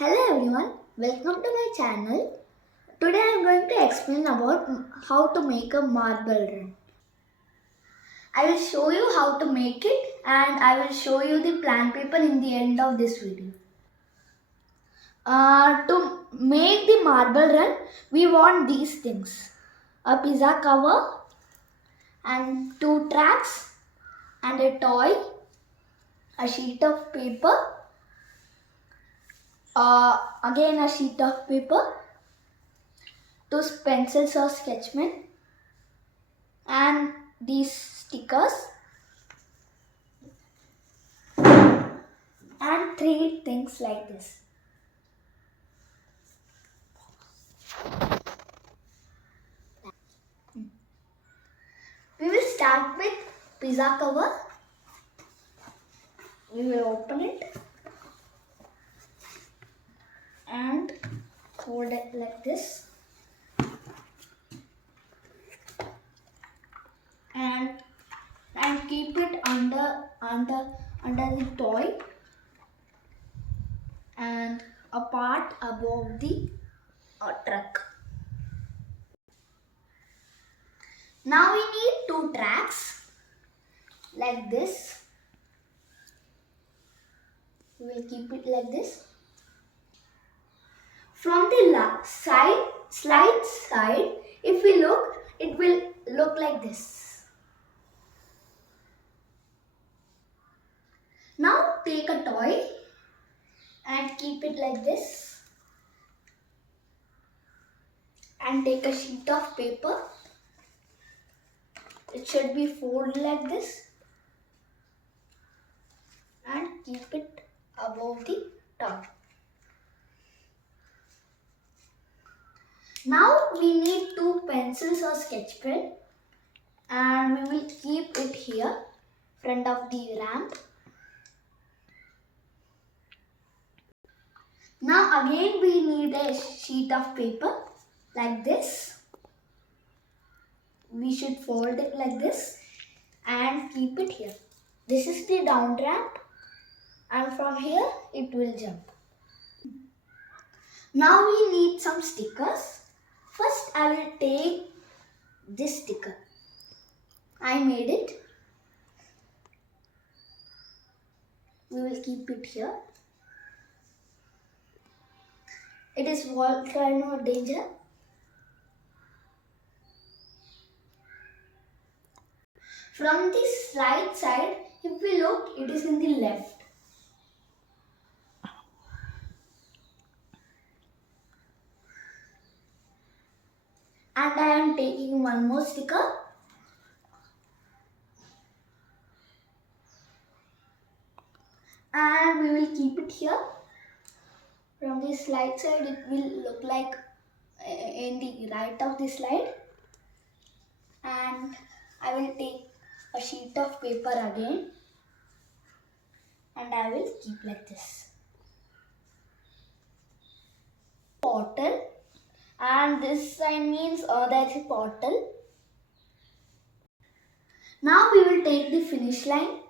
Hello everyone, welcome to my channel. Today I am going to explain about how to make a marble run. I will show you how to make it and I will show you the plan paper in the end of this video. To make the marble run, we want these things. A pizza cover and 2 tracks and a toy, a sheet of paper, again a sheet of paper, 2 pencils or sketch pen, and these stickers and 3 things like this. We will start with pizza cover. We will open it and hold it like this and keep it under the toy and a part above the truck. Now we need 2 tracks like this. We will keep it like this. From the slide side, if we look, it will look like this. Now take a toy and keep it like this. And take a sheet of paper. It should be folded like this. And keep it above the top. Now we need 2 pencils or sketch pen and we will keep it here, front of the ramp. Now again we need a sheet of paper like this. We should fold it like this and keep it here. This is the down ramp and from here it will jump. Now we need some stickers. First I will take this sticker. I made it. We will keep it here. It is volcano danger. From the right side, if we look, it is in the left. And I am taking one more sticker. And we will keep it here. From the slide side, it will look like in the right of the slide. And I will take a sheet of paper again. And I will keep like this. Bottle. And this sign means that's a bottle. Now we will take the finish line.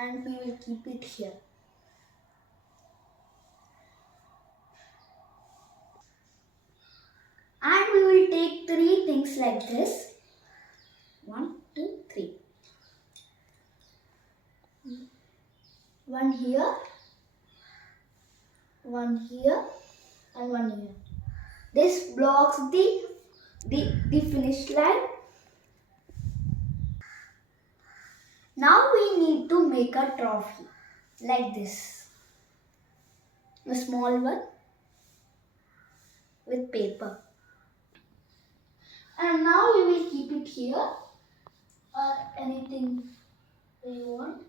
And we will keep it here. And we will take 3 things like this. 1, 2, 3. One here, one here, and one here. This blocks the finish line. Now we need to make a trophy like this. A small one with paper. And now we will keep it here or anything you want.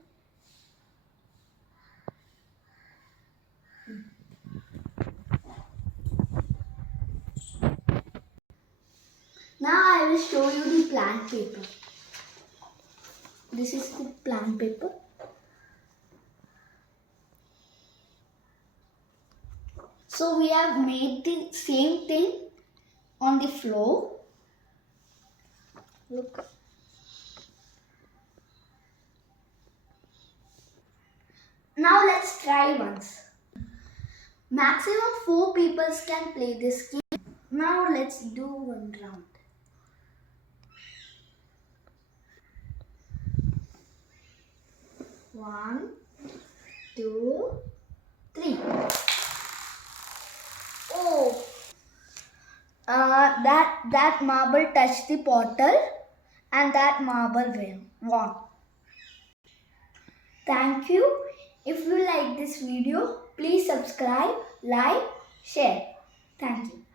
Now I will show you the plan paper. This is the plan paper. So we have made the same thing on the floor. Look. Now let's try once. Maximum 4 people can play this game. Now let's do one round. One, two, three. Oh, that marble touched the bottle and that marble won. Thank you. If you like this video, please subscribe, like, share. Thank you.